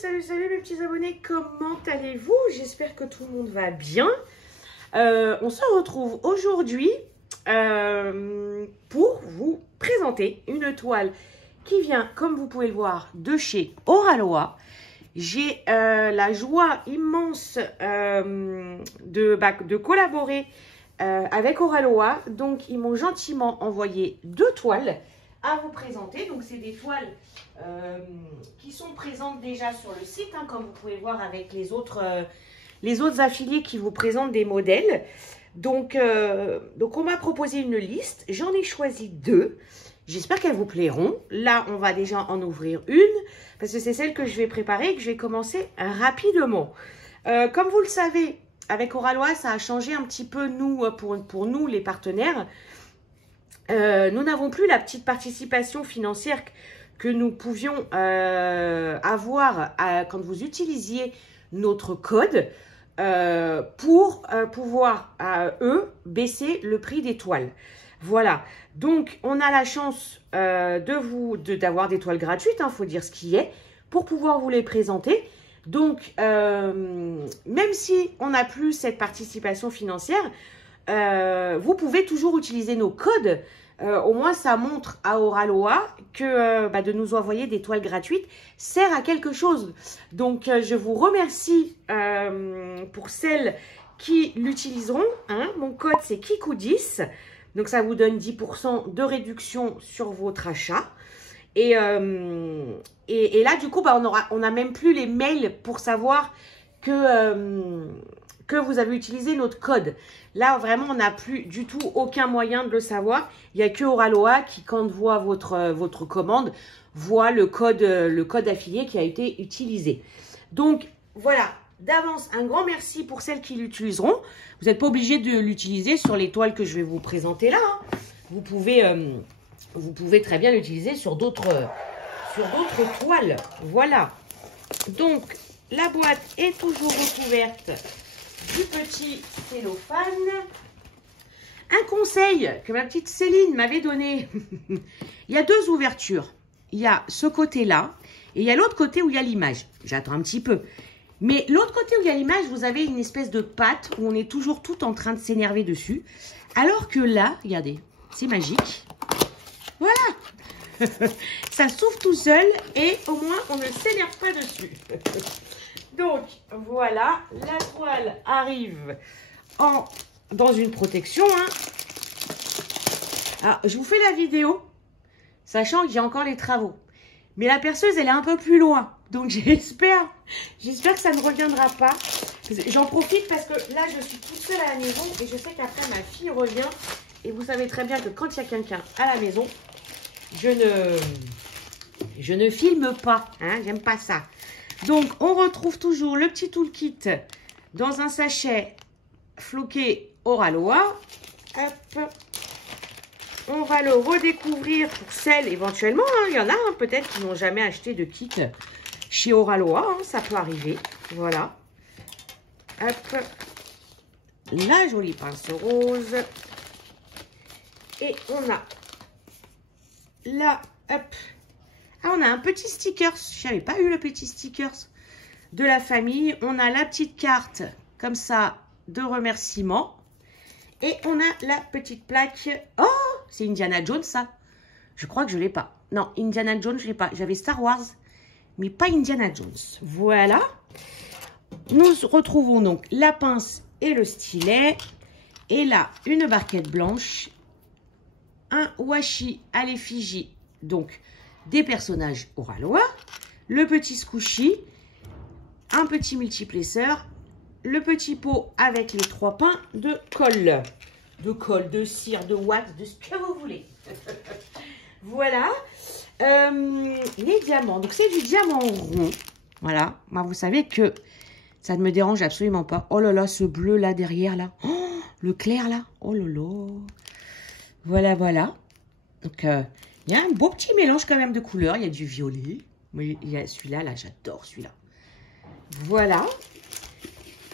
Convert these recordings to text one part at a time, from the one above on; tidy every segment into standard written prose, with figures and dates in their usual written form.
Salut mes petits abonnés, comment allez-vous? J'espère que tout le monde va bien. On se retrouve aujourd'hui pour vous présenter une toile qui vient, comme vous pouvez le voir, de chez Oralois. J'ai la joie immense de collaborer avec Oralois. Donc, ils m'ont gentiment envoyé 2 toiles à vous présenter. Donc, c'est des toiles qui sont présentes déjà sur le site, hein, comme vous pouvez voir avec les autres affiliés qui vous présentent des modèles. Donc on m'a proposé une liste. J'en ai choisi 2. J'espère qu'elles vous plairont. Là, on va déjà en ouvrir une parce que c'est celle que je vais préparer et que je vais commencer rapidement. Comme vous le savez, avec Oralois, ça a changé un petit peu pour nous, les partenaires. Nous n'avons plus la petite participation financière que nous pouvions avoir quand vous utilisiez notre code pour pouvoir, baisser le prix des toiles. Voilà, donc on a la chance d'avoir des toiles gratuites, faut dire ce qui est, pour pouvoir vous les présenter. Donc, même si on n'a plus cette participation financière, vous pouvez toujours utiliser nos codes. Au moins, ça montre à Oralois que de nous envoyer des toiles gratuites sert à quelque chose. Donc, je vous remercie pour celles qui l'utiliseront. Mon code, c'est Kikou10. Donc, ça vous donne 10% de réduction sur votre achat. Et là, du coup, on n'a même plus les mails pour savoir que vous avez utilisé notre code. Là, vraiment, on n'a plus du tout aucun moyen de le savoir. Il n'y a que Oralois qui, quand voit votre commande, voit le code affilié qui a été utilisé. Donc, voilà. D'avance, un grand merci pour celles qui l'utiliseront. Vous n'êtes pas obligé de l'utiliser sur les toiles que je vais vous présenter là. Vous pouvez très bien l'utiliser sur d'autres toiles. Voilà. Donc, la boîte est toujours recouverte du petit cellophane. Un conseil que ma petite Céline m'avait donné. Il y a 2 ouvertures. Il y a ce côté-là et il y a l'autre côté où il y a l'image. J'attends un petit peu. Mais l'autre côté où il y a l'image, vous avez une espèce de patte où on est toujours tout en train de s'énerver dessus. Alors que là, regardez, c'est magique. Voilà. Ça s'ouvre tout seul et au moins on ne s'énerve pas dessus. Donc voilà, la toile arrive dans une protection. Alors, je vous fais la vidéo, sachant que j'ai encore les travaux. Mais la perceuse, elle est un peu plus loin. Donc j'espère que ça ne reviendra pas. J'en profite parce que là, je suis toute seule à la maison et je sais qu'après, ma fille revient. Et vous savez très bien que quand il y a quelqu'un à la maison, je ne filme pas. J'aime pas ça. Donc, on retrouve toujours le petit toolkit dans un sachet floqué Oralois. Hop. On va le redécouvrir pour celles éventuellement. Il y en a peut-être qui n'ont jamais acheté de kit chez Oralois. Ça peut arriver. Voilà. Hop. La jolie pince rose. Et on a là, hop. Ah, on a un petit sticker. Je n'avais pas eu le petit sticker de la famille. On a la petite carte comme ça de remerciement. Et on a la petite plaque. Oh, c'est Indiana Jones, ça. Je crois que je ne l'ai pas. Non, Indiana Jones, je ne l'ai pas. J'avais Star Wars, mais pas Indiana Jones. Voilà. Nous retrouvons donc la pince et le stylet. Et là, une barquette blanche. Un washi à l'effigie, donc des personnages Oralois. Le petit squishy. Un petit multiplesseur. Le petit pot avec les 3 pains de colle. De cire, de wax, de ce que vous voulez. Voilà. Les diamants. Donc, c'est du diamant rond. Voilà. Moi, vous savez que ça ne me dérange absolument pas. Oh là là, ce bleu là derrière là. Oh, le clair là. Oh là là. Voilà, voilà. Donc, il y a un beau petit mélange quand même de couleurs. Il y a du violet. Mais il y a celui-là, là, j'adore celui-là. Voilà.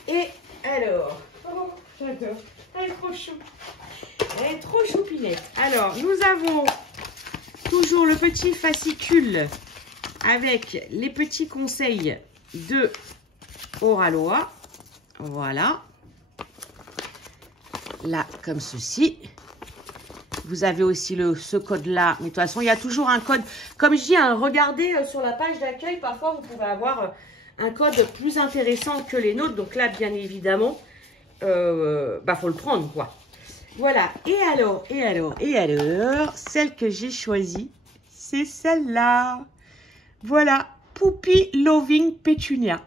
Et alors, oh, j'adore. Elle est trop chou. Elle est trop choupinette. Alors, nous avons toujours le petit fascicule avec les petits conseils de Oraloa. Voilà. Là, comme ceci. Vous avez aussi ce code-là. Mais de toute façon, il y a toujours un code. Comme je dis, hein, regardez sur la page d'accueil. Parfois, vous pouvez avoir un code plus intéressant que les nôtres. Donc là, bien évidemment, faut le prendre, quoi. Voilà. Et alors, celle que j'ai choisie, c'est celle-là. Voilà. Poupie Loving Petunia.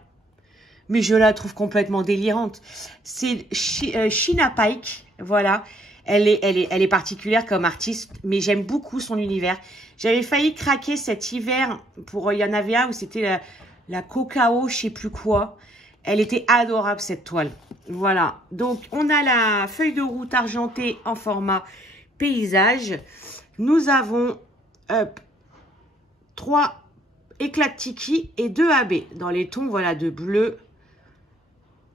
Mais je la trouve complètement délirante. C'est Sheena Pike. Voilà. Elle est particulière comme artiste, mais j'aime beaucoup son univers. J'avais failli craquer cet hiver pour, il y en avait un où c'était la cacao, je sais plus quoi. Elle était adorable cette toile. Voilà. Donc, on a la feuille de route argentée en format paysage. Nous avons 3 éclats de tiki et 2 AB dans les tons, voilà, de bleu.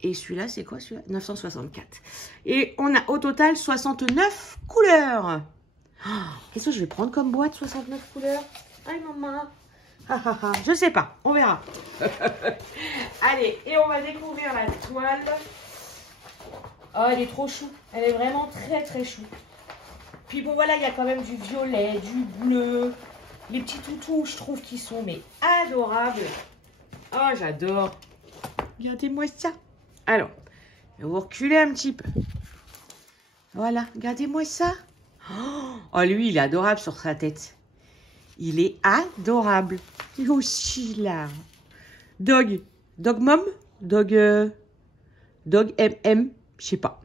Et celui-là, c'est quoi celui-là? 964. Et on a au total 69 couleurs. Oh, qu'est-ce que je vais prendre comme boîte 69 couleurs? Aïe, maman. Je sais pas, on verra. Allez, et on va découvrir la toile. Oh, elle est trop chou. Elle est vraiment très, très chou. Puis bon, voilà, il y a quand même du violet, du bleu. Les petits toutous, je trouve qu'ils sont mais adorables. Oh, j'adore. Regardez-moi ça. Alors, je vais vous reculer un petit peu. Voilà, regardez-moi ça. Oh, lui, il est adorable sur sa tête. Il est adorable. Et aussi, là. Dog mom? Dog MM? Je sais pas.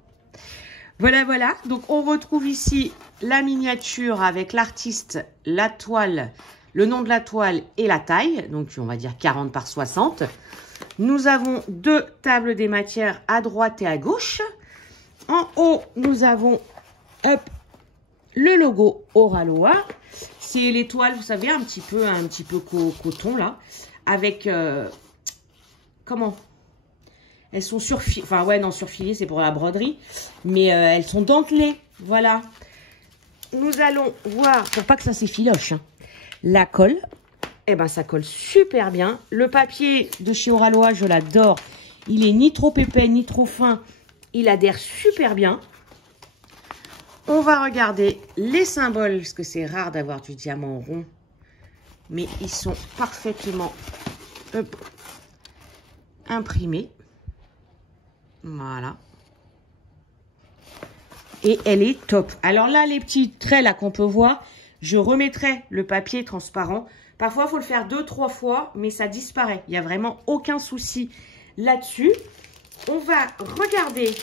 Voilà, voilà. Donc, on retrouve ici la miniature avec l'artiste, la toile, le nom de la toile et la taille. Donc, on va dire 40 par 60. Nous avons 2 tables des matières à droite et à gauche. En haut, nous avons le logo Oraloa. C'est les toiles, vous savez, un petit peu coton là, avec comment? Elles sont surfilées, enfin ouais, non, surfilées, c'est pour la broderie, mais elles sont dentelées, voilà. Nous allons voir, pour pas que ça s'effiloche, hein, la colle. Eh ben, ça colle super bien. Le papier de chez Oraloa, je l'adore. Il est ni trop épais, ni trop fin. Il adhère super bien. On va regarder les symboles, parce que c'est rare d'avoir du diamant rond. Mais ils sont parfaitement imprimés. Voilà. Et elle est top. Alors là, les petits traits là qu'on peut voir, je remettrai le papier transparent. Parfois, il faut le faire 2-3 fois, mais ça disparaît. Il n'y a vraiment aucun souci là-dessus. On va regarder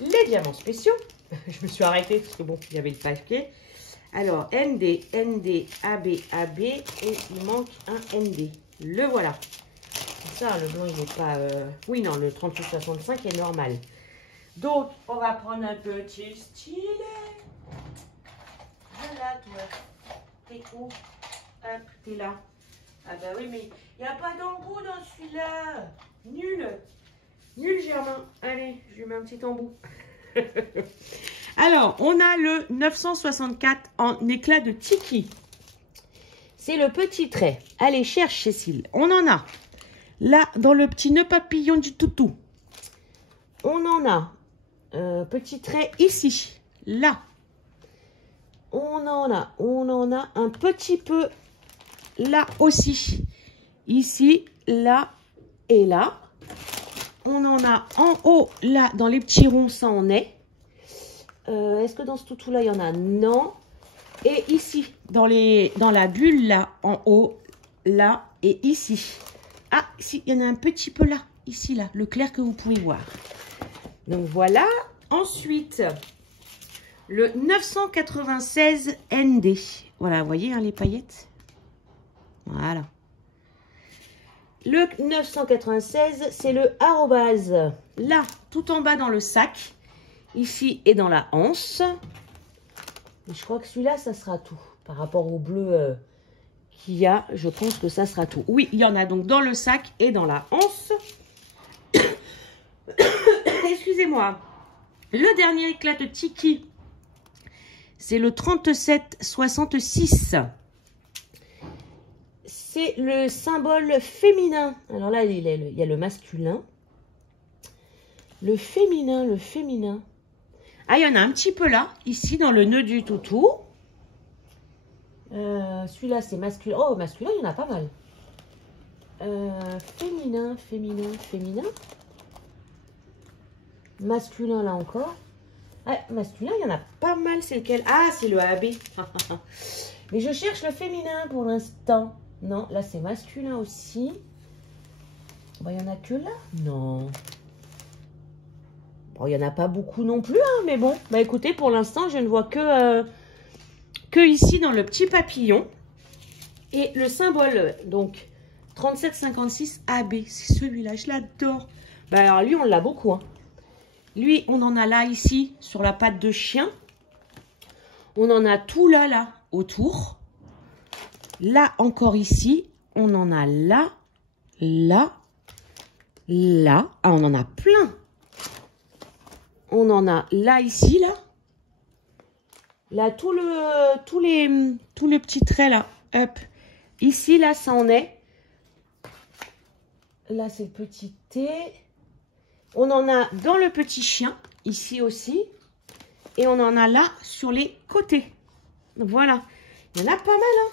les diamants spéciaux. Je me suis arrêtée parce que bon, il y avait le papier. Alors, ND, ND, AB, AB, et il manque un ND. Le voilà. Ça, le blanc, il n'est pas... Oui, non, le 3865 est normal. Donc, on va prendre un petit stylet. Voilà, toi. T'es où? Hop, t'es là. Ah bah oui, mais il n'y a pas d'embout dans celui-là. Nul. Nul, Germain. Allez, je lui mets un petit embout. Alors, on a le 964 en éclat de tiki. C'est le petit trait. Allez, cherche, Cécile. On en a. Là, dans le petit nœud papillon du toutou. On en a. Petit trait ici. Là. On en a un petit peu là aussi. Ici, là et là. On en a en haut, là, dans les petits ronds, ça en est. Est-ce que dans ce toutou-là, il y en a? Non. Et ici, dans la bulle, là, en haut, là et ici. Ah, si, il y en a un petit peu là, ici, là, le clair que vous pouvez voir. Donc, voilà. Ensuite, le 996 ND. Voilà, vous voyez, hein, les paillettes. Voilà. Le 996, c'est le arrobase. Là, tout en bas dans le sac. Ici et dans la anse. Et je crois que celui-là, ça sera tout. Par rapport au bleu qu'il y a, je pense que ça sera tout. Oui, il y en a donc dans le sac et dans la anse. Excusez-moi. Le dernier éclat de tiki, C'est le 3766. C'est le symbole féminin. Alors là, il y a le masculin. Le féminin, le féminin. Ah, il y en a un petit peu là, ici, dans le nœud du toutou. Celui-là, c'est masculin. Oh, masculin, il y en a pas mal. Féminin, féminin, féminin. Masculin, là encore. Ah, masculin, il y en a pas mal. C'est lequel? Ah, c'est le AB. Mais je cherche le féminin pour l'instant. Non, là, c'est masculin aussi. Bon, il n'y en a que là? Non. Bon, il n'y en a pas beaucoup non plus, hein, mais bon. Bah, écoutez, pour l'instant, je ne vois que ici, dans le petit papillon. Et le symbole, donc, 3756 AB. C'est celui-là, je l'adore. Bah, alors, lui, on l'a beaucoup, hein. Lui, on en a là, ici, sur la patte de chien. On en a tout là, là, autour. Là, encore ici. On en a là, là, là. Ah, on en a plein. On en a là, ici, là. Là, tous les petits traits, là. Hop. Ici, là, ça en est. Là, c'est le petit T. On en a dans le petit chien, ici aussi. Et on en a là, sur les côtés. Voilà. Il y en a pas mal, hein.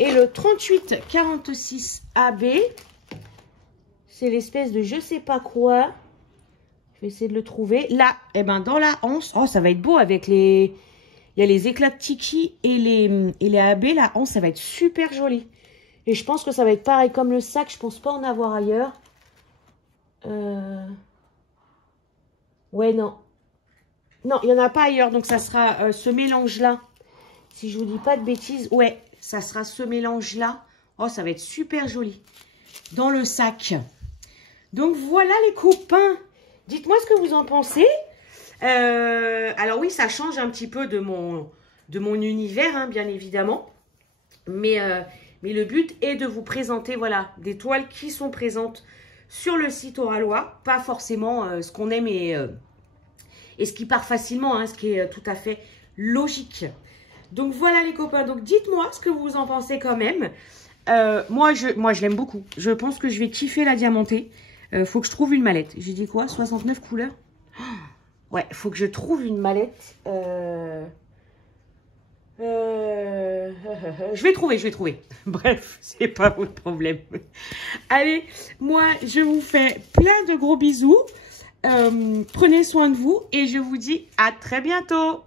Et le 3846 AB, c'est l'espèce de je sais pas quoi. Je vais essayer de le trouver. Là, eh ben, dans la anse. Oh, ça va être beau avec les... Il y a les éclats de tiki et les AB. La anse, ça va être super joli. Et je pense que ça va être pareil comme le sac. Je pense pas en avoir ailleurs. Ouais, non. Non, il n'y en a pas ailleurs. Donc, ça sera ce mélange-là. Si je vous dis pas de bêtises. Ouais, ça sera ce mélange-là. Oh, ça va être super joli. Dans le sac. Donc, voilà les copains. Dites-moi ce que vous en pensez. Alors oui, ça change un petit peu de mon univers, hein, bien évidemment. Mais le but est de vous présenter, voilà, des toiles qui sont présentes sur le site Oralois. Pas forcément ce qu'on aime et ce qui part facilement, hein, ce qui est tout à fait logique. Donc voilà les copains, donc dites-moi ce que vous en pensez quand même. Moi je l'aime beaucoup. Je pense que je vais kiffer la diamantée. Faut que je trouve une mallette. J'ai dit quoi? 69 couleurs? Oh, ouais, faut que je trouve une mallette. Je vais trouver. Bref, c'est pas votre problème. Allez, moi, je vous fais plein de gros bisous. Prenez soin de vous et je vous dis à très bientôt.